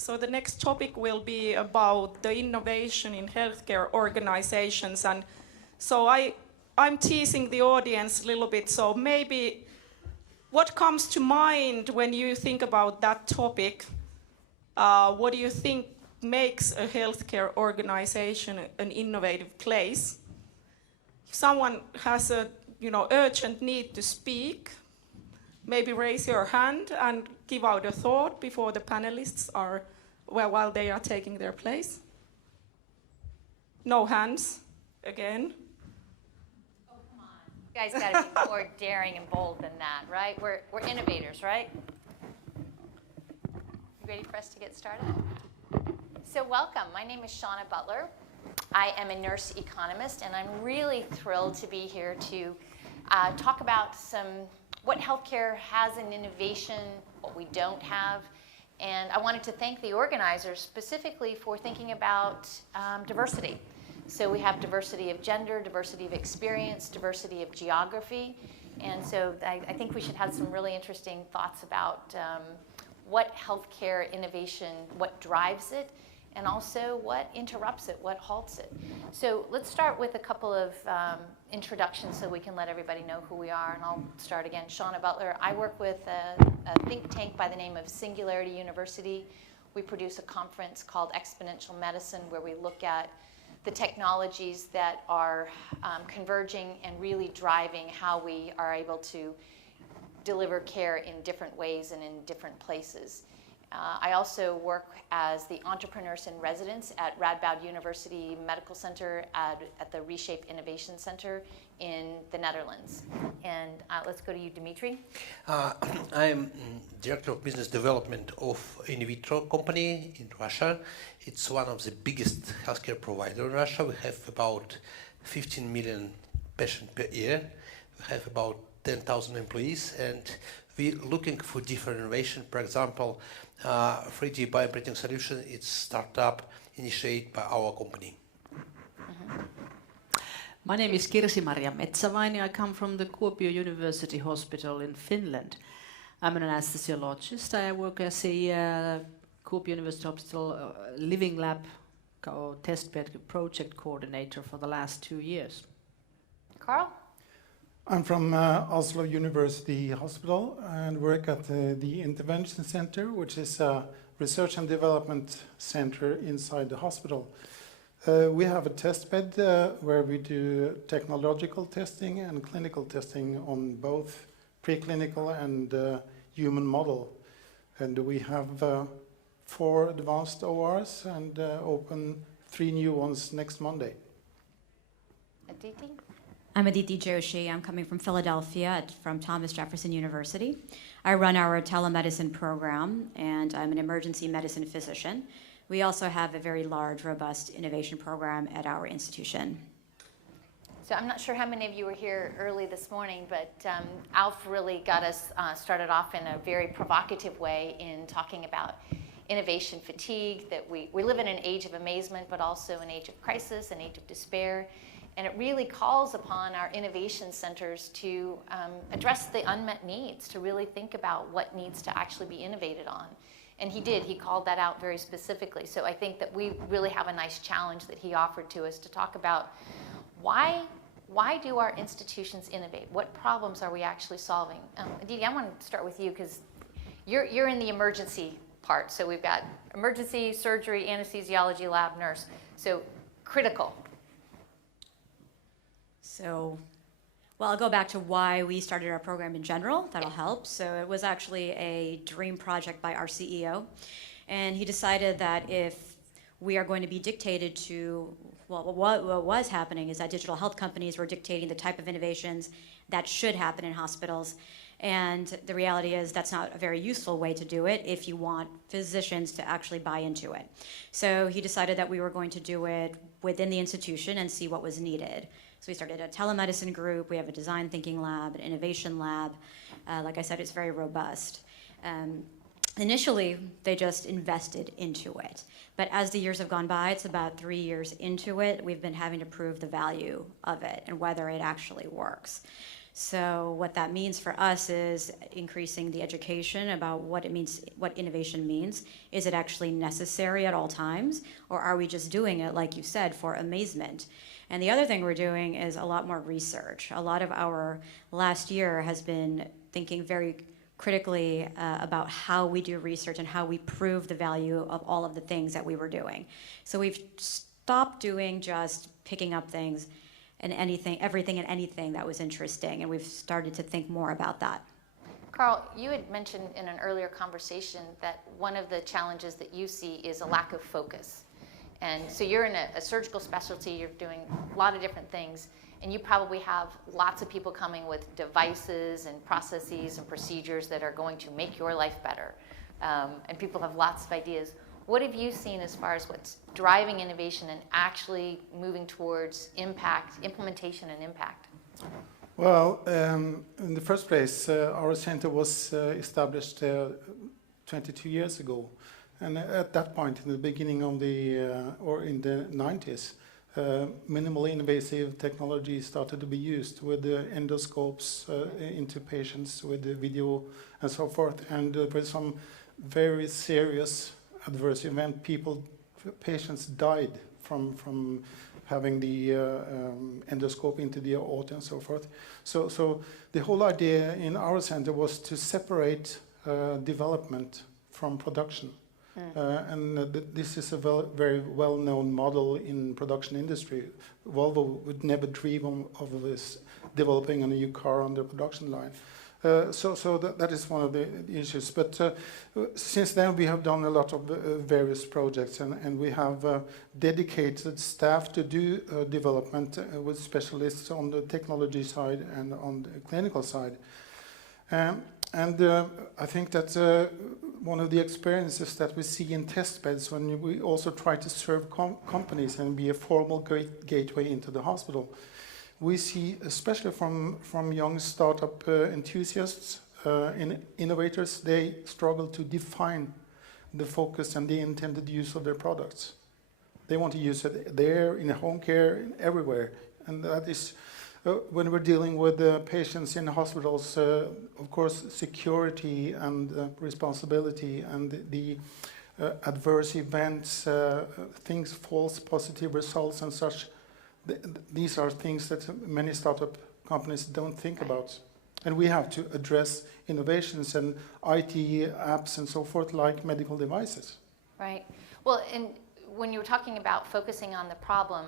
So the next topic will be about the innovation in healthcare organizations. And so I'm teasing the audience a little bit. So maybe what comes to mind when you think about that topic? What do you think makes a healthcare organization an innovative place? If someone has a urgent need to speak, maybe raise your hand and give out a thought before the panelists are, while they are taking their place. No hands, again. Oh, come on. You guys gotta be more daring and bold than that, right? We're innovators, right? You ready for us to get started? So welcome, my name is Shauna Butler. I am a nurse economist, and I'm really thrilled to be here to talk about what healthcare has in innovation, what we don't have. And I wanted to thank the organizers specifically for thinking about diversity. So we have diversity of gender, diversity of experience, diversity of geography. And so I think we should have some really interesting thoughts about what healthcare innovation, what drives it, and also what interrupts it, what halts it. So let's start with a couple of introductions so we can let everybody know who we are, and I'll start again. Shauna Butler. I work with a think tank by the name of Singularity University. We produce a conference called Exponential Medicine, where we look at the technologies that are converging and really driving how we are able to deliver care in different ways and in different places. I also work as the entrepreneurs in residence at Radboud University Medical Center at the Reshape Innovation Center in the Netherlands. And let's go to you, Dimitri. I'm Director of Business Development of Invitro company in Russia. It's one of the biggest healthcare providers in Russia. We have about 15 million patients per year. We have about 10,000 employees, and we're looking for different innovation. For example, 3D bioprinting solution, it's a startup initiated by our company. Mm-hmm. My name is Kirsi-Maria Metsävaini. I come from the Kuopio University Hospital in Finland. I'm an anesthesiologist. I work as a Kuopio University Hospital living lab or testbed project coordinator for the last 2 years. Carl? I'm from Oslo University Hospital and work at the Intervention Center, which is a research and development center inside the hospital. We have a test bed where we do technological testing and clinical testing on both preclinical and human model. And we have 4 advanced ORs and open 3 new ones next Monday. Aditi? I'm Aditi Joshi. I'm coming from Philadelphia from Thomas Jefferson University. I run our telemedicine program, and I'm an emergency medicine physician. We also have a very large, robust innovation program at our institution. So I'm not sure how many of you were here early this morning, but Alf really got us started off in a very provocative way in talking about innovation fatigue, that we live in an age of amazement, but also an age of crisis, an age of despair. And it really calls upon our innovation centers to address the unmet needs, to really think about what needs to actually be innovated on. And he did, he called that out very specifically. So I think that we really have a nice challenge that he offered to us to talk about why do our institutions innovate? What problems are we actually solving? Aditi, I want to start with you because you're in the emergency part. So we've got emergency, surgery, anesthesiology, lab, nurse. So critical. So, well, I'll go back to why we started our program in general. That'll help. So it was actually a dream project by our CEO. And he decided that if we are going to be dictated to, well, what was happening is that digital health companies were dictating the type of innovations that should happen in hospitals. And the reality is that's not a very useful way to do it if you want physicians to actually buy into it. So he decided that we were going to do it within the institution and see what was needed. So we started a telemedicine group, we have a design thinking lab, an innovation lab. Like I said, it's very robust. Initially, they just invested into it. But as the years have gone by, it's about 3 years into it, we've been having to prove the value of it and whether it actually works. So what that means for us is increasing the education about what it means, what innovation means. Is it actually necessary at all times, or are we just doing it, like you said, for amazement? And the other thing we're doing is a lot more research. A lot of our last year has been thinking very critically about how we do research and how we prove the value of all of the things that we were doing. So we've stopped doing just picking up things and everything and anything that was interesting, and we've started to think more about that. Carl, you had mentioned in an earlier conversation that one of the challenges that you see is a lack of focus. And so you're in a surgical specialty, you're doing a lot of different things, and you probably have lots of people coming with devices and processes and procedures that are going to make your life better. And people have lots of ideas. What have you seen as far as what's driving innovation and actually moving towards impact, implementation and impact? Well, in the first place, our center was established 22 years ago. And at that point, in the beginning of or in the 90s, minimally invasive technology started to be used with the endoscopes into patients with the video and so forth. And with some very serious adverse event, patients died from having the endoscope into the aorta and so forth. So the whole idea in our center was to separate development from production. This is a very well-known model in production industry. Volvo would never dream of this developing a new car on the production line. So that is one of the issues. But since then we have done a lot of various projects, and we have dedicated staff to do development with specialists on the technology side and on the clinical side. I think that one of the experiences that we see in test beds when we also try to serve companies and be a formal gateway into the hospital, we see, especially from young startup enthusiasts, innovators, they struggle to define the focus and the intended use of their products. They want to use it there, in home care, everywhere. And that is, when we're dealing with patients in hospitals, of course, security and responsibility and the adverse events, things, false positive results and such, these are things that many startup companies don't think about. And we have to address innovations and IT apps and so forth, like medical devices. Right. Well, and when you were talking about focusing on the problem,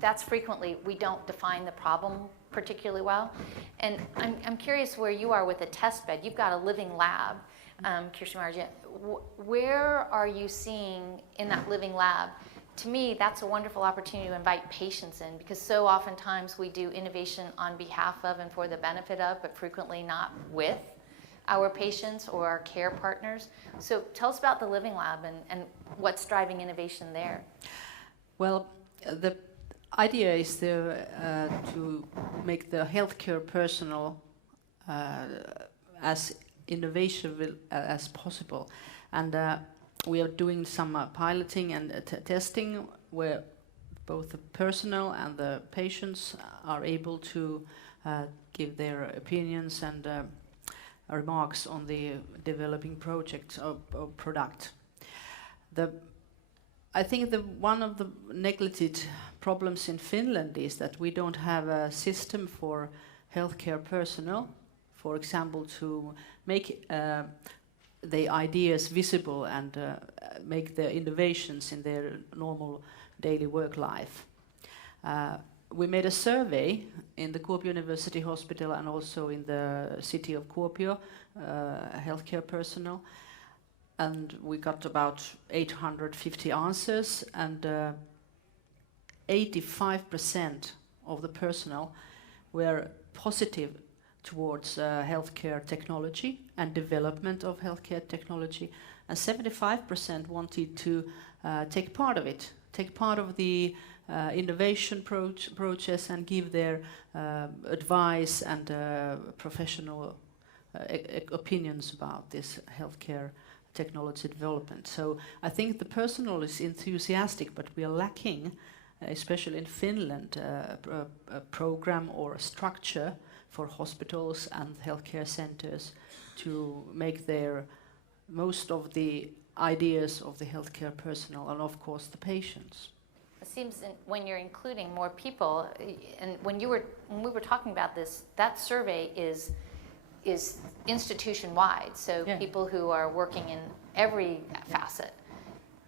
that's frequently, we don't define the problem particularly well. And I'm curious where you are with a test bed. You've got a living lab, Kirsi-Maria. Where are you seeing in that living lab? To me, that's a wonderful opportunity to invite patients in, because so oftentimes we do innovation on behalf of and for the benefit of, but frequently not with our patients or our care partners. So tell us about the living lab and what's driving innovation there. Well, the idea is to make the healthcare personnel as innovative as possible. And we are doing some piloting and testing where both the personnel and the patients are able to give their opinions and remarks on the developing project or product. I think one of the neglected problems in Finland is that we don't have a system for healthcare personnel, for example, to make the ideas visible and make the innovations in their normal daily work life. We made a survey in the Kuopio University Hospital and also in the city of Kuopio, healthcare personnel, and we got about 850 answers, and 85% of the personnel were positive towards healthcare technology and development of healthcare technology, and 75% wanted to take part of it, take part of the innovation process and give their advice and professional opinions about this healthcare technology development. So I think the personnel is enthusiastic, but we are lacking, especially in Finland, a program or a structure for hospitals and healthcare centers to make their most of the ideas of the healthcare personnel and of course the patients. It seems when you're including more people, and when we were talking about this, that survey is institution-wide, so people who are working in every facet.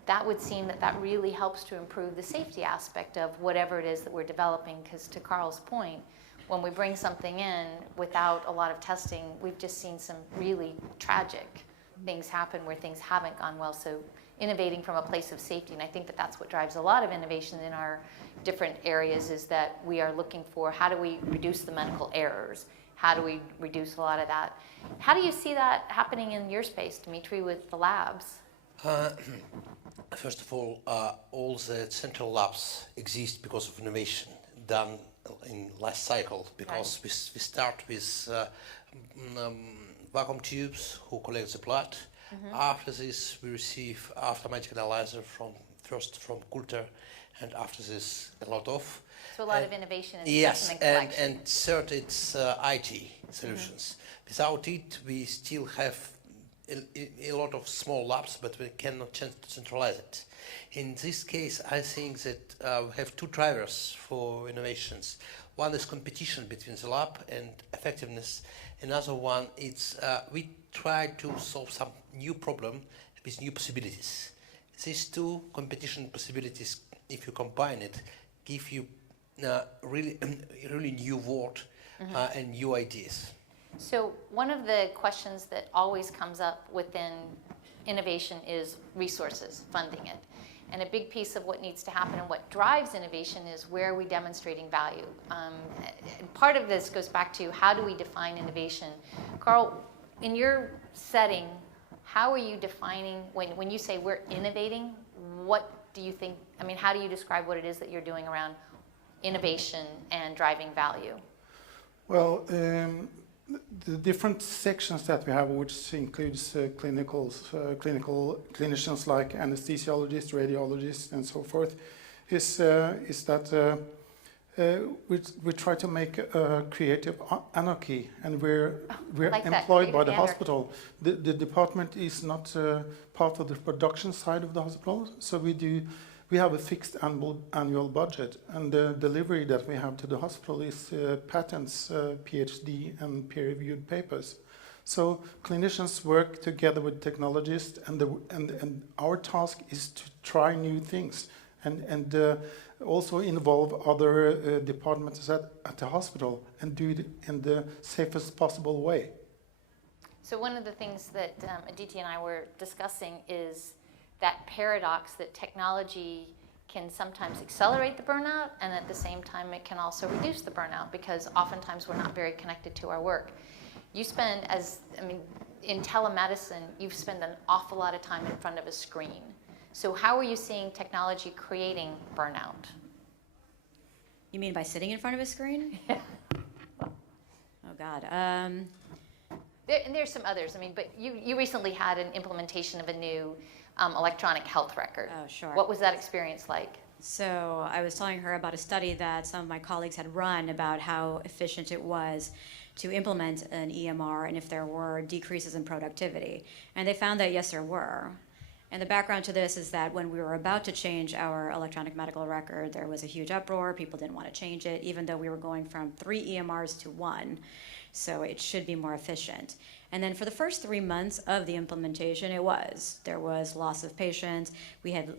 That would seem that really helps to improve the safety aspect of whatever it is that we're developing, because to Carl's point, when we bring something in without a lot of testing, we've just seen some really tragic things happen where things haven't gone well. So innovating from a place of safety, and I think that that's what drives a lot of innovation in our different areas, is that we are looking for how do we reduce the medical errors? How do we reduce a lot of that? How do you see that happening in your space, Dimitri, with the labs? First of all the central labs exist because of innovation done in last cycle, because we start with vacuum tubes who collect the blood. After this, we receive automatic analyzer first from Coulter, and after this, a lot of. So a lot of innovation in yes, specimen collection. and third, it's IT solutions. Without it, we still have a lot of small labs, but we cannot centralize it. In this case, I think that we have two drivers for innovations. One is competition between the lab and effectiveness. Another one is we try to solve some new problem with new possibilities. These two competition possibilities, if you combine it, give you really new world and new ideas. So one of the questions that always comes up within innovation is resources, funding it. And a big piece of what needs to happen and what drives innovation is where are we demonstrating value. And part of this goes back to how do we define innovation. Carl, in your setting, how are you defining, when you say we're innovating, what do you think, I mean, how do you describe what it is that you're doing around innovation and driving value? Well, the different sections that we have, which includes clinicians like anesthesiologists, radiologists, and so forth, is that we try to make a creative anarchy, and we're like employed by the hospital. The department is not part of the production side of the hospital, so we have a fixed annual budget, and the delivery that we have to the hospital is patents, PhD, and peer-reviewed papers. So clinicians work together with technologists, and our task is to try new things, and also involve other departments at the hospital and do it in the safest possible way. So one of the things that Aditi and I were discussing is that paradox that technology can sometimes accelerate the burnout, and at the same time it can also reduce the burnout, because oftentimes we're not very connected to our work. You spend, in telemedicine, you spend an awful lot of time in front of a screen. So how are you seeing technology creating burnout? You mean by sitting in front of a screen? Yeah. Oh, God. And there's some others. But you recently had an implementation of a new electronic health record. Oh, sure. What was that experience like? So I was telling her about a study that some of my colleagues had run about how efficient it was to implement an EMR and if there were decreases in productivity. And they found that, yes, there were. And the background to this is that when we were about to change our electronic medical record, there was a huge uproar. People didn't want to change it, even though we were going from 3 EMRs to 1. So it should be more efficient. And then for the first 3 months of the implementation, there was loss of patients. We had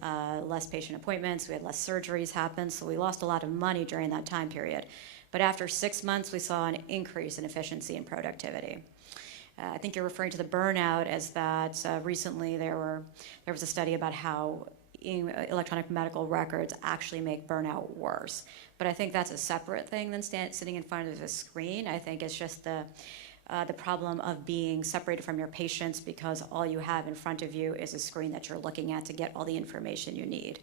less patient appointments. We had less surgeries happen. So we lost a lot of money during that time period. But after 6 months, we saw an increase in efficiency and productivity. I think you're referring to the burnout as that recently there was a study about how electronic medical records actually make burnout worse. But I think that's a separate thing than sitting in front of a screen. I think it's just the problem of being separated from your patients because all you have in front of you is a screen that you're looking at to get all the information you need.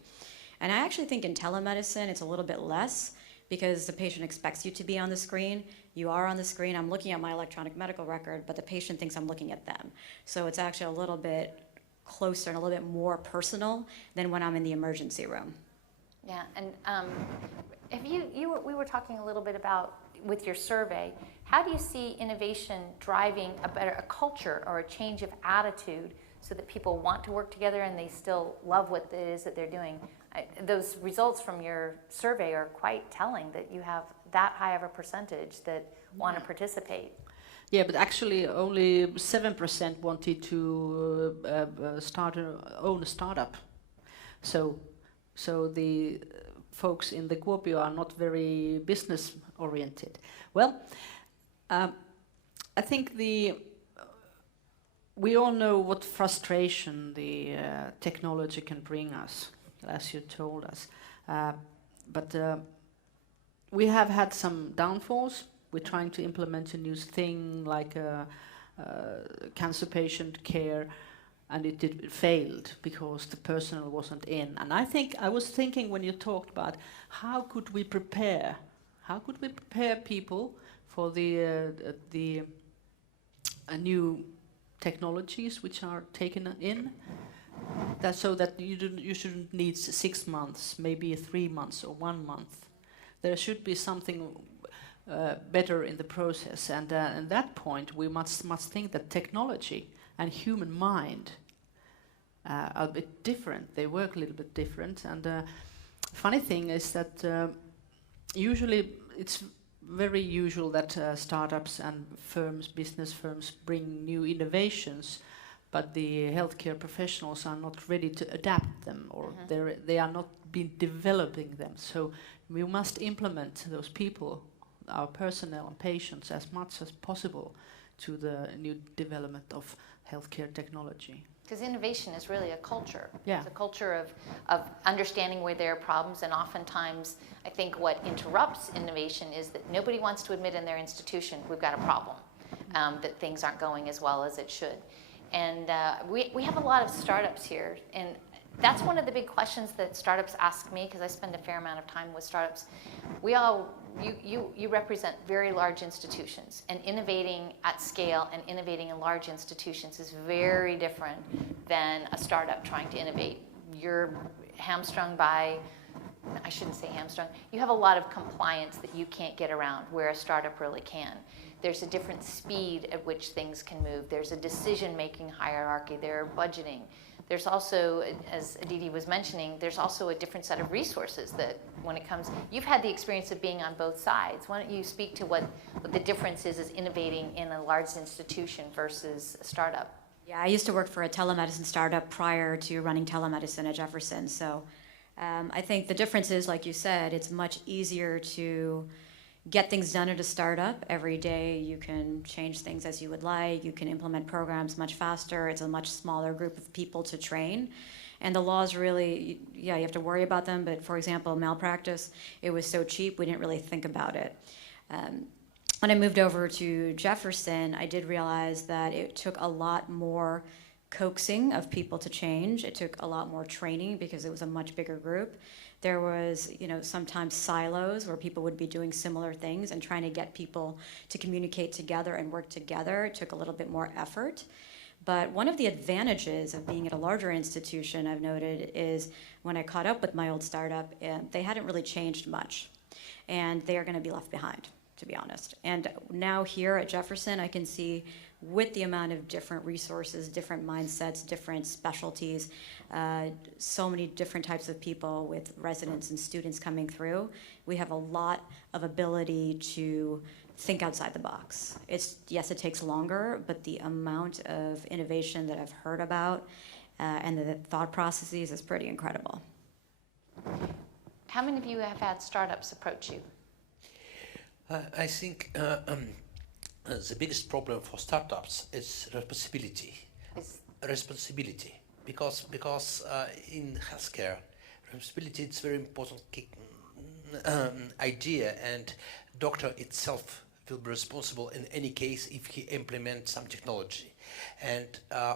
And I actually think in telemedicine it's a little bit less, because the patient expects you to be on the screen. You are on the screen. I'm looking at my electronic medical record, but the patient thinks I'm looking at them. So it's actually a little bit closer and a little bit more personal than when I'm in the emergency room. Yeah, and we were talking a little bit about with your survey, how do you see innovation driving a culture or a change of attitude so that people want to work together and they still love what it is that they're doing? Those results from your survey are quite telling that you have that high of a percentage that want to participate. Yeah, but actually only 7% wanted to own a startup. So the folks in the Kuopio are not very business oriented. Well, I think we all know what frustration the technology can bring us, as you told us. But we have had some downfalls. We're trying to implement a new thing like cancer patient care, and it failed because the personnel wasn't in. And I was thinking when you talked about how could we prepare people for the new technologies which are taken in, so that you shouldn't need 6 months, maybe 3 months or 1 month. There should be something better in the process, and at that point we must think that technology and human mind are a bit different. They work a little bit different, and funny thing is that usually it's very usual that startups and business firms bring new innovations, but the healthcare professionals are not ready to adapt them, or they are not been developing them. So we must implement those people, our personnel and patients, as much as possible to the new development of healthcare technology. Because innovation is really a culture. Yeah. It's a culture of understanding where there are problems, and oftentimes I think what interrupts innovation is that nobody wants to admit in their institution we've got a problem, that things aren't going as well as it should. And we have a lot of startups here, and that's one of the big questions that startups ask me, because I spend a fair amount of time with startups. You represent very large institutions, and innovating at scale and innovating in large institutions is very different than a startup trying to innovate. You're hamstrung by, I shouldn't say hamstrung, you have a lot of compliance that you can't get around, where a startup really can. There's a different speed at which things can move. There's a decision-making hierarchy. There's budgeting. There's also, as Aditi was mentioning, there's also a different set of resources that when it comes, you've had the experience of being on both sides. Why don't you speak to what the difference is innovating in a large institution versus a startup? Yeah, I used to work for a telemedicine startup prior to running telemedicine at Jefferson. So I think the difference is, like you said, it's much easier to get things done at a startup. Every day you can change things as you would like. You can implement programs much faster. It's a much smaller group of people to train. And the laws really, yeah, you have to worry about them. But for example, malpractice, it was so cheap, we didn't really think about it. When I moved over to Jefferson, I did realize that it took a lot more coaxing of people to change. It took a lot more training because it was a much bigger group. There was, sometimes silos where people would be doing similar things, and trying to get people to communicate together and work together. It took a little bit more effort. But one of the advantages of being at a larger institution, I've noted, is when I caught up with my old startup, they hadn't really changed much. And they are going to be left behind, to be honest. And now here at Jefferson, I can see, with the amount of different resources, different mindsets, different specialties, so many different types of people with residents and students coming through, we have a lot of ability to think outside the box. Yes, it takes longer, but the amount of innovation that I've heard about and the thought processes is pretty incredible. How many of you have had startups approach you? I think the biggest problem for startups is responsibility. Because in healthcare, responsibility is very important idea, and doctor itself will be responsible in any case if he implements some technology. And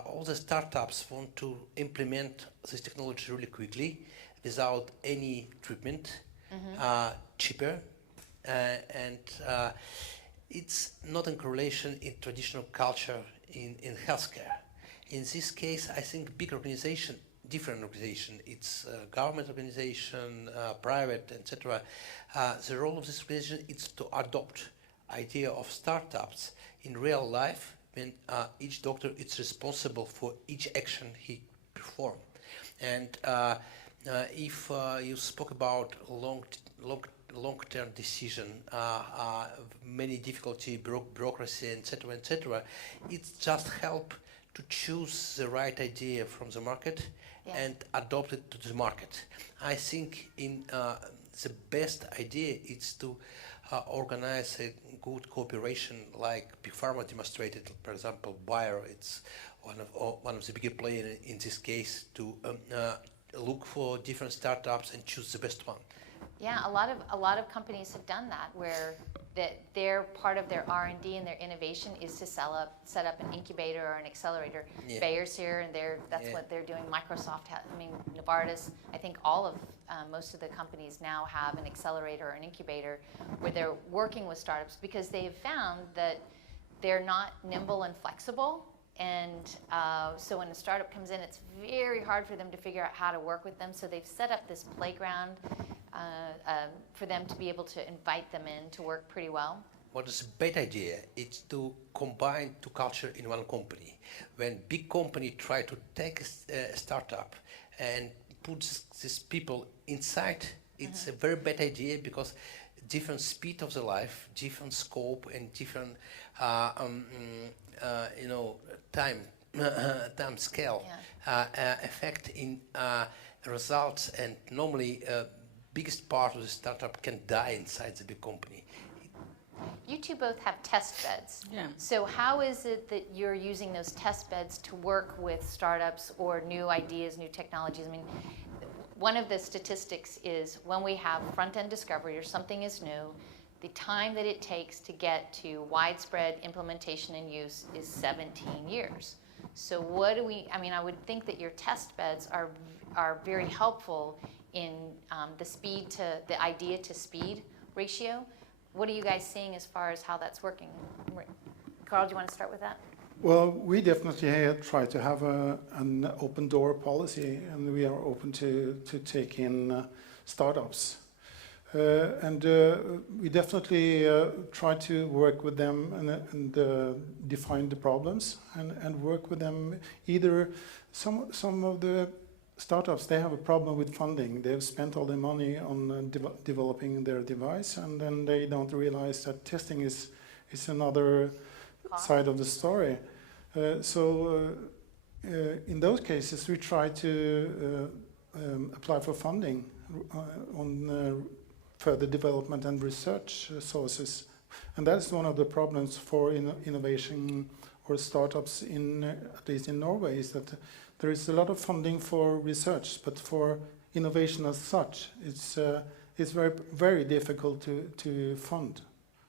all the startups want to implement this technology really quickly, without any treatment, cheaper, and it's not in correlation in traditional culture in healthcare. In this case, I think big organization, different organization, it's government organization, private, etc. The role of this organization is to adopt idea of startups in real life when each doctor is responsible for each action he performs. And if you spoke about long-term decision, many difficulty, bureaucracy, etc., it's just help to choose the right idea from the market and adopt it to the market. I think the best idea is to organize a good cooperation like Big Pharma demonstrated. For example, Bayer, it's one of the bigger players in this case, to look for different startups and choose the best one. Yeah, a lot of companies have done that, where their part of their R&D and their innovation is to set up an incubator or an accelerator. Yeah. Bayer's here, and that's what they're doing. Microsoft, Novartis. I think all of most of the companies now have an accelerator or an incubator where they're working with startups, because they have found that they're not nimble and flexible. And so when a startup comes in, it's very hard for them to figure out how to work with them. So they've set up this playground for them to be able to invite them in to work pretty well. What is a bad idea? It's to combine two cultures in one company. When big company try to take a startup and put these people inside, it's a very bad idea, because different speed of the life, different scope, and different time scale effect in results, and normally biggest part of the startup can die inside the big company. You two both have test beds. Yeah. So how is it that you're using those test beds to work with startups or new ideas, new technologies? I mean, one of the statistics is when we have front-end discovery or something is new, the time that it takes to get to widespread implementation and use is 17 years. So what do we, I would think that your test beds are very helpful in the idea to speed ratio. What are you guys seeing as far as how that's working? Carl, do you want to start with that? Well, we definitely try to have an open door policy, and we are open to take in startups. And we definitely try to work with them and define the problems and work with them. Either some of the startups, they have a problem with funding. They've spent all their money on developing their device, and then they don't realize that testing is another side of the story. In those cases, we try to apply for funding on further development and research sources. And that's one of the problems for innovation or startups, at least in Norway, is that there is a lot of funding for research, but for innovation as such, it's very, very difficult to fund.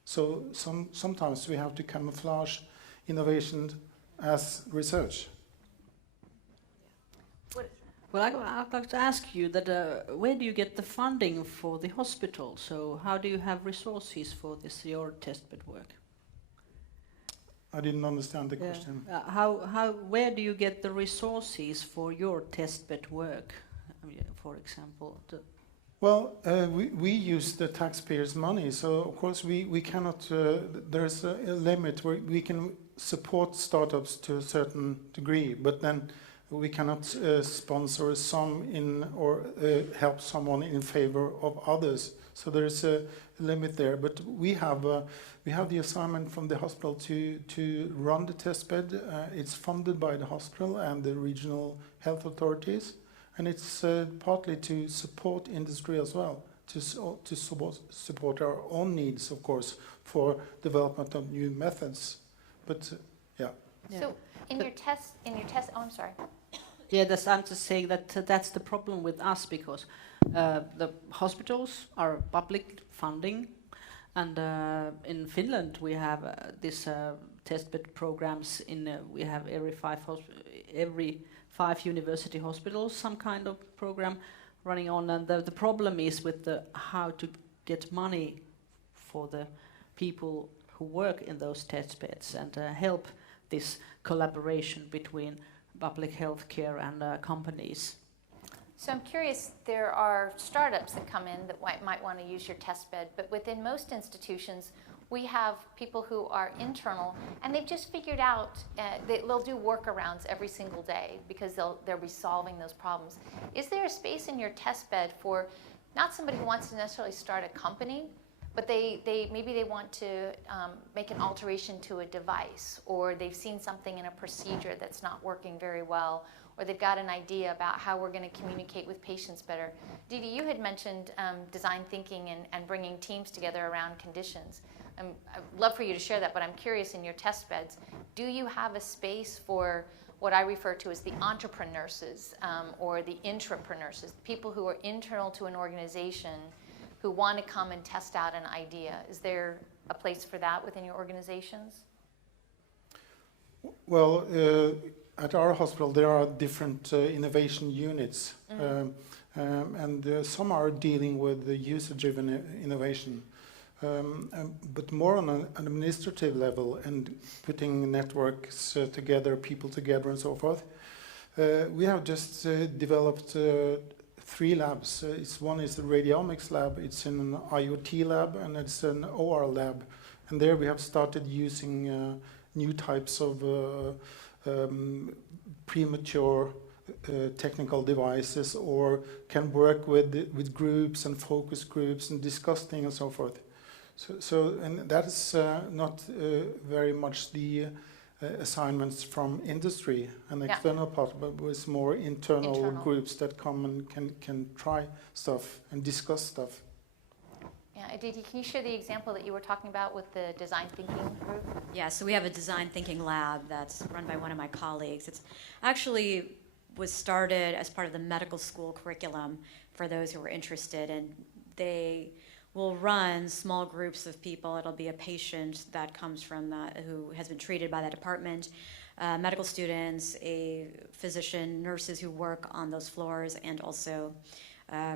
So sometimes we have to camouflage innovation as research. What, Well, I'd like to ask you that where do you get the funding for the hospital? So how do you have resources for your testbed work? I didn't understand the question. Where do you get the resources for your testbed work? I mean, for example. Well, we use the taxpayers' money, so of course we cannot. There's a limit where we can support startups to a certain degree, but then we cannot sponsor some or help someone in favor of others. So there's a limit there. But we have the assignment from the hospital to run the testbed. It's funded by the hospital and the regional health authorities, and it's partly to support industry as well, to support our own needs, of course, for development of new methods. But yeah. So in your test, oh, I'm sorry. Yeah, I'm just saying that's the problem with us, because the hospitals are public funding, and in Finland we have this testbed programs. We have every five university hospitals some kind of program running on, and the problem is with how to get money for the people who work in those testbeds and help this collaboration between public healthcare and companies. So I'm curious, there are startups that come in that might want to use your test bed, but within most institutions, we have people who are internal, and they've just figured out they'll do workarounds every single day because they'll be solving those problems. Is there a space in your test bed for not somebody who wants to necessarily start a company, but maybe they want to make an alteration to a device, or they've seen something in a procedure that's not working very well, or they've got an idea about how we're going to communicate with patients better. Didi, you had mentioned design thinking and bringing teams together around conditions. I'd love for you to share that, but I'm curious, in your test beds, do you have a space for what I refer to as the entrepreneurs or the intrapreneurs, people who are internal to an organization who want to come and test out an idea? Is there a place for that within your organizations? Well, at our hospital there are different innovation units, and some are dealing with the user-driven innovation, but more on an administrative level and putting networks together, people together and so forth. We have just developed 3 labs. One is the radiomics lab, it's an IoT lab, and it's an OR lab. And there we have started using new types of premature technical devices, or can work with groups and focus groups and discuss things and so forth. And that is not very much the assignments from industry and external part, but it's more internal groups that come and can try stuff and discuss stuff. Yeah, Aditi, can you share the example that you were talking about with the design thinking group? Yeah, so we have a design thinking lab that's run by one of my colleagues. It's actually was started as part of the medical school curriculum for those who are interested, and they will run small groups of people. It'll be a patient that comes from who has been treated by that department, medical students, a physician, nurses who work on those floors, and also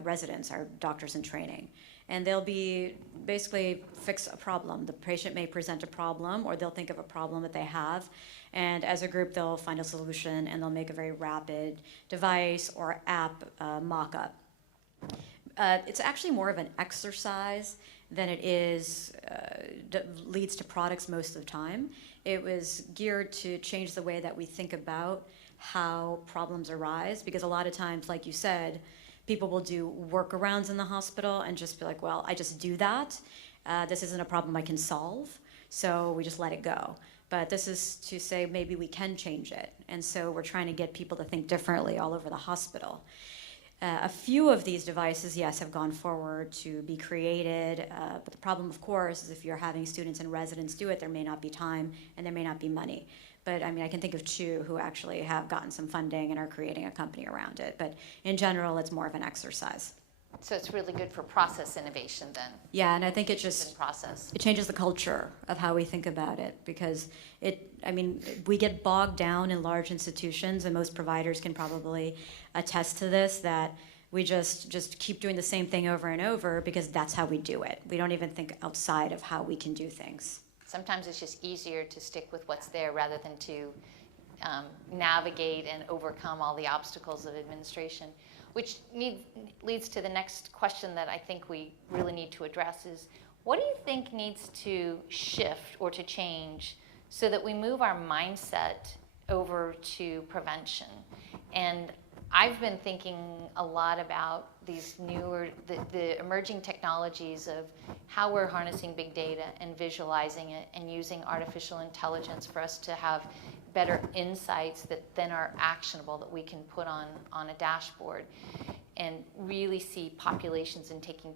residents, our doctors in training. And they'll be basically fix a problem. The patient may present a problem, or they'll think of a problem that they have, and as a group they'll find a solution, and they'll make a very rapid device or app mock-up. It's actually more of an exercise than it is leads to products most of the time. It was geared to change the way that we think about how problems arise, because a lot of times, like you said, people will do workarounds in the hospital and just be like, well, I just do that. This isn't a problem I can solve, so we just let it go. But this is to say maybe we can change it. And so we're trying to get people to think differently all over the hospital. A few of these devices, yes, have gone forward to be created, but the problem, of course, is if you're having students and residents do it, there may not be time and there may not be money. But I mean, I can think of 2 who actually have gotten some funding and are creating a company around it. But in general, it's more of an exercise. So it's really good for process innovation then. Yeah, and I think it just process. It changes the culture of how we think about it, because we get bogged down in large institutions, and most providers can probably attest to this, that we just keep doing the same thing over and over because that's how we do it. We don't even think outside of how we can do things. Sometimes it's just easier to stick with what's there rather than to navigate and overcome all the obstacles of administration. Which leads to the next question that I think we really need to address is, what do you think needs to shift or to change so that we move our mindset over to prevention? And I've been thinking a lot about these newer, the emerging technologies of how we're harnessing big data and visualizing it and using artificial intelligence for us to have better insights that then are actionable, that we can put on a dashboard and really see populations and taking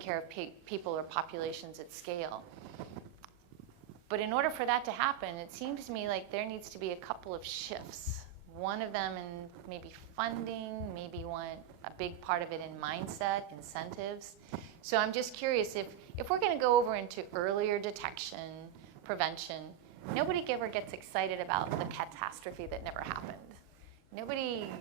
care of people or populations at scale. But in order for that to happen, it seems to me like there needs to be a couple of shifts. One of them in maybe funding, maybe a big part of it in mindset, incentives. So I'm just curious, if we're going to go over into earlier detection, prevention, nobody ever gets excited about the catastrophe that never happened. Nobody,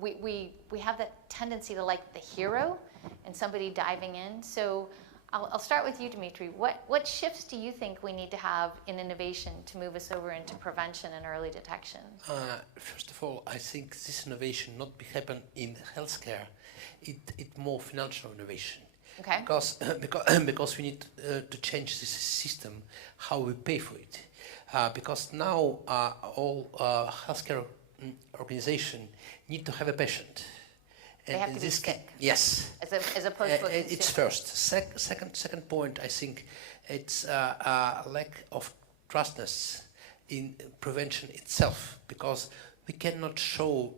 we have that tendency to like the hero and somebody diving in. So I'll start with you, Dimitri. What shifts do you think we need to have in innovation to move us over into prevention and early detection? First of all, I think this innovation not happen in healthcare. It more financial innovation. Okay. Because we need to change this system, how we pay for it. Because now all healthcare organization need to have a patient. They have to be sick. Yes. As opposed to a consumer. It's first. Second point, I think it's a lack of trustness in prevention itself, because we cannot show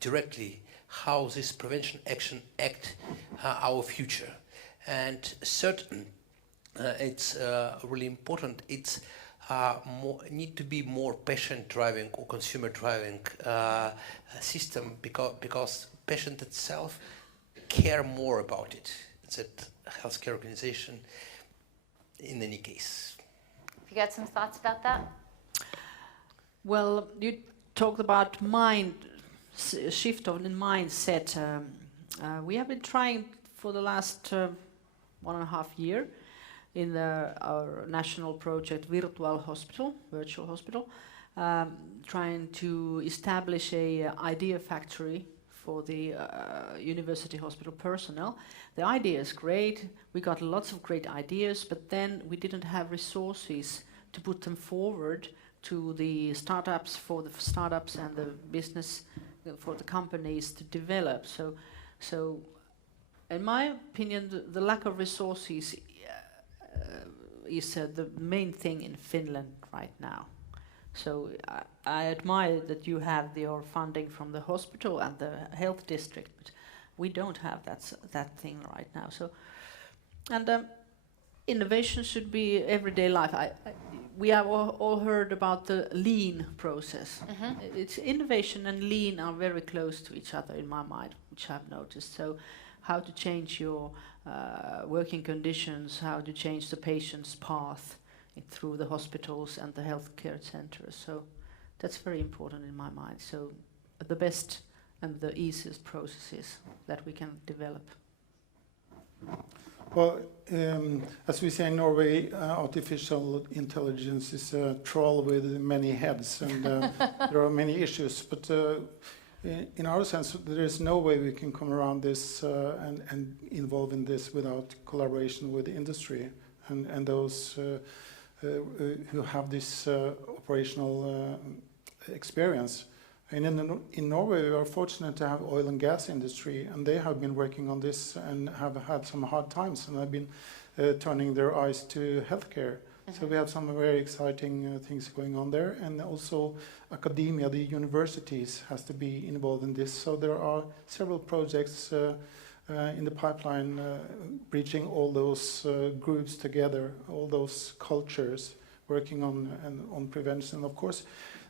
directly how this prevention action act our future. And third, it's really important. It's need to be more patient driving or consumer driving system, because patient itself care more about it than healthcare organization in any case. You got some thoughts about that? Well, you talked about shift of the mindset. We have been trying for the last 1.5 years in our national project Virtual Hospital, trying to establish a idea factory for the university hospital personnel. The idea is great. We got lots of great ideas, but then we didn't have resources to put them forward to the startups, for the startups and the business for the companies to develop. So in my opinion, the lack of resources is the main thing in Finland right now. So I admire that you have your funding from the hospital and the health district, but we don't have that thing right now. So, and innovation should be everyday life. We have all heard about the lean process. Mm-hmm. It's innovation and lean are very close to each other in my mind, which I've noticed. So, how to change your working conditions, how to change the patient's path through the hospitals and the healthcare centers. So that's very important in my mind. So the best and the easiest processes that we can develop. Well, as we say in Norway, artificial intelligence is a troll with many heads, and there are many issues. But in our sense, there is no way we can come around this and involve in this without collaboration with the industry and those who have this operational experience. And in Norway, we are fortunate to have oil and gas industry, and they have been working on this and have had some hard times, and have been turning their eyes to healthcare. Mm-hmm. So we have some very exciting things going on there, and also academia, the universities, has to be involved in this. So there are several projects in the pipeline, bridging all those groups together, all those cultures working on prevention. Of course,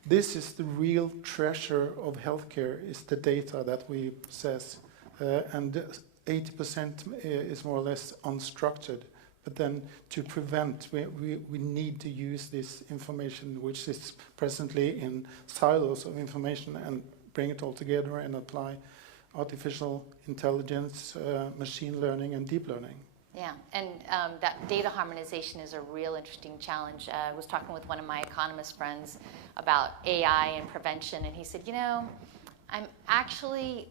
this is the real treasure of healthcare, is the data that we possess, and 80% is more or less unstructured. But then to prevent, we need to use this information, which is presently in silos of information, and bring it all together and apply artificial intelligence, machine learning, and deep learning. Yeah, and that data harmonization is a real interesting challenge. I was talking with one of my economist friends about AI and prevention, and he said, I'm actually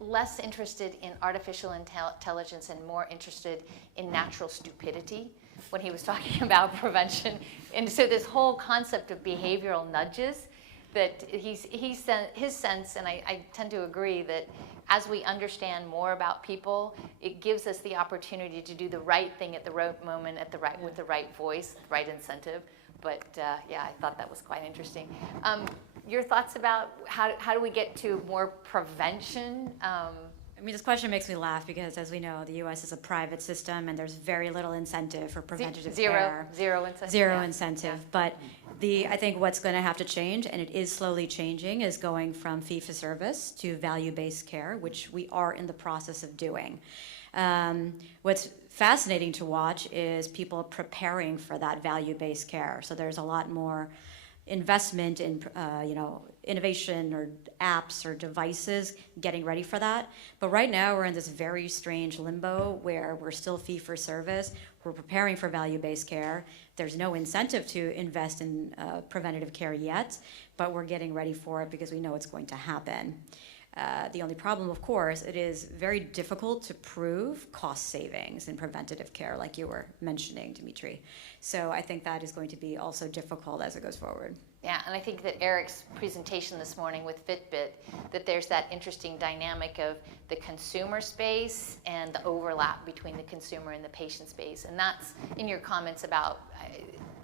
less interested in artificial intelligence and more interested in natural stupidity when he was talking about prevention. And so this whole concept of behavioral nudges, that his sense, and I tend to agree, that as we understand more about people, it gives us the opportunity to do the right thing at the right moment, with the right voice, the right incentive. But I thought that was quite interesting. Your thoughts about how do we get to more prevention? This question makes me laugh because, as we know, the U.S. is a private system, and there's very little incentive for preventative care. Zero incentive. Zero incentive. Yeah. But I think what's going to have to change, and it is slowly changing, is going from fee-for-service to value-based care, which we are in the process of doing. What's fascinating to watch is people preparing for that value-based care. So there's a lot more investment in innovation or apps or devices getting ready for that. But right now we're in this very strange limbo where we're still fee-for-service. We're preparing for value-based care. There's no incentive to invest in preventative care yet, but we're getting ready for it because we know it's going to happen. The only problem, of course, it is very difficult to prove cost savings in preventative care, like you were mentioning, Dimitri. So I think that is going to be also difficult as it goes forward. Yeah, and I think that Eric's presentation this morning with Fitbit, that there's that interesting dynamic of the consumer space and the overlap between the consumer and the patient space. And that's in your comments about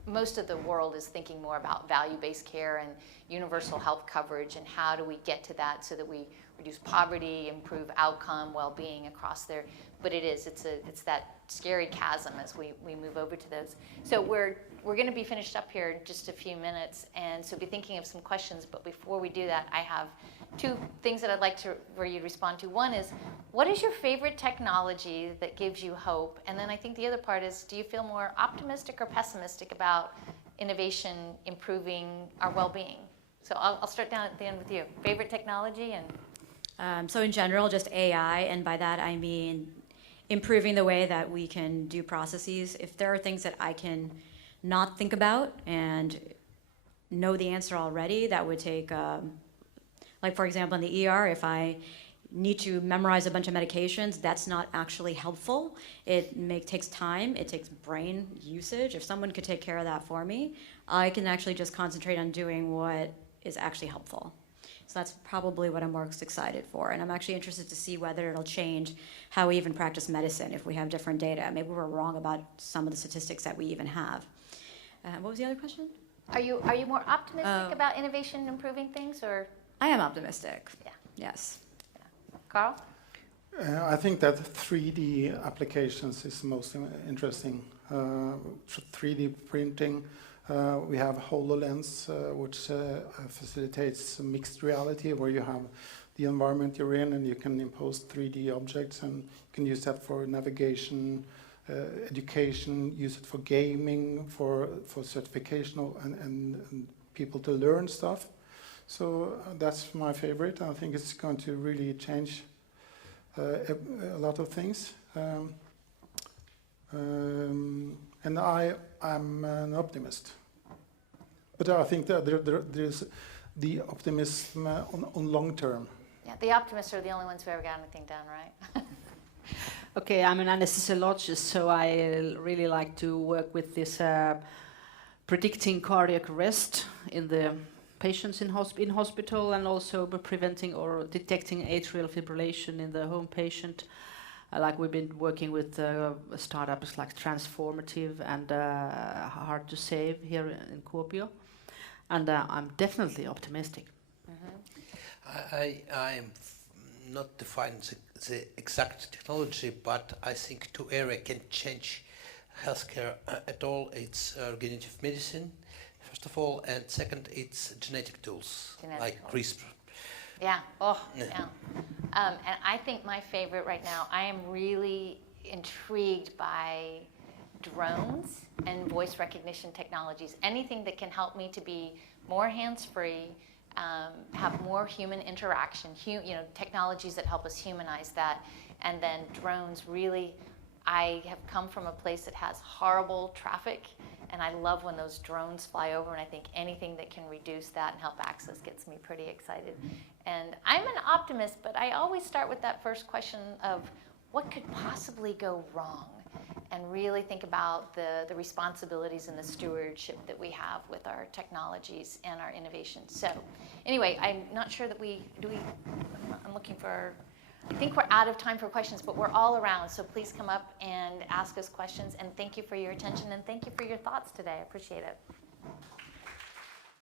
most of the world is thinking more about value-based care and universal health coverage, and how do we get to that so that we reduce poverty, improve outcome, well-being across there. But it's that scary chasm as we move over to those. So we're going to be finished up here in just a few minutes, and so be thinking of some questions. But before we do that, I have two things that I'd like for you to respond to. One is, what is your favorite technology that gives you hope? And then I think the other part is, do you feel more optimistic or pessimistic about innovation improving our well-being? So I'll start down at the end with you. Favorite technology and... So in general, just AI, and by that I mean improving the way that we can do processes. If there are things that I can not think about and know the answer already, that would take, like for example in the ER, if I need to memorize a bunch of medications, that's not actually helpful. It takes time, it takes brain usage. If someone could take care of that for me, I can actually just concentrate on doing what is actually helpful. So that's probably what I'm most excited for. And I'm actually interested to see whether it'll change how we even practice medicine if we have different data. Maybe we're wrong about some of the statistics that we even have. What was the other question? Are you more optimistic about innovation improving things, or? I am optimistic. Yeah. Yes. Yeah. Carl? I think that 3D applications is most interesting. 3D printing. We have HoloLens, which facilitates mixed reality, where you have the environment you're in and you can impose 3D objects, and you can use that for navigation, education, use it for gaming, for certification and people to learn stuff. So that's my favorite. I think it's going to really change a lot of things. And I'm an optimist. But I think that there's the optimism on long term. Yeah, the optimists are the only ones who ever got anything done, right? Okay, I'm an anesthesiologist, so I really like to work with this predicting cardiac arrest in the patients in hospital, and also preventing or detecting atrial fibrillation in the home patient. Like we've been working with startups like Transformative and Hard to Save here in Kuopio, and I'm definitely optimistic. Mm-hmm. I'm not defining the exact technology, but I think two areas can change healthcare at all. It's regenerative medicine, first of all, and second, it's genetic tools like CRISPR. Yeah. Oh, yeah. And I think my favorite right now, I am really intrigued by drones and voice recognition technologies. Anything that can help me to be more hands-free, have more human interaction, technologies that help us humanize that. And then drones, really, I have come from a place that has horrible traffic, and I love when those drones fly over, and I think anything that can reduce that and help access gets me pretty excited. And I'm an optimist, but I always start with that first question of what could possibly go wrong, and really think about the responsibilities and the stewardship that we have with our technologies and our innovations. So anyway, I'm not sure that I'm looking for, I think we're out of time for questions, but we're all around, so please come up and ask us questions, and thank you for your attention, and thank you for your thoughts today. I appreciate it.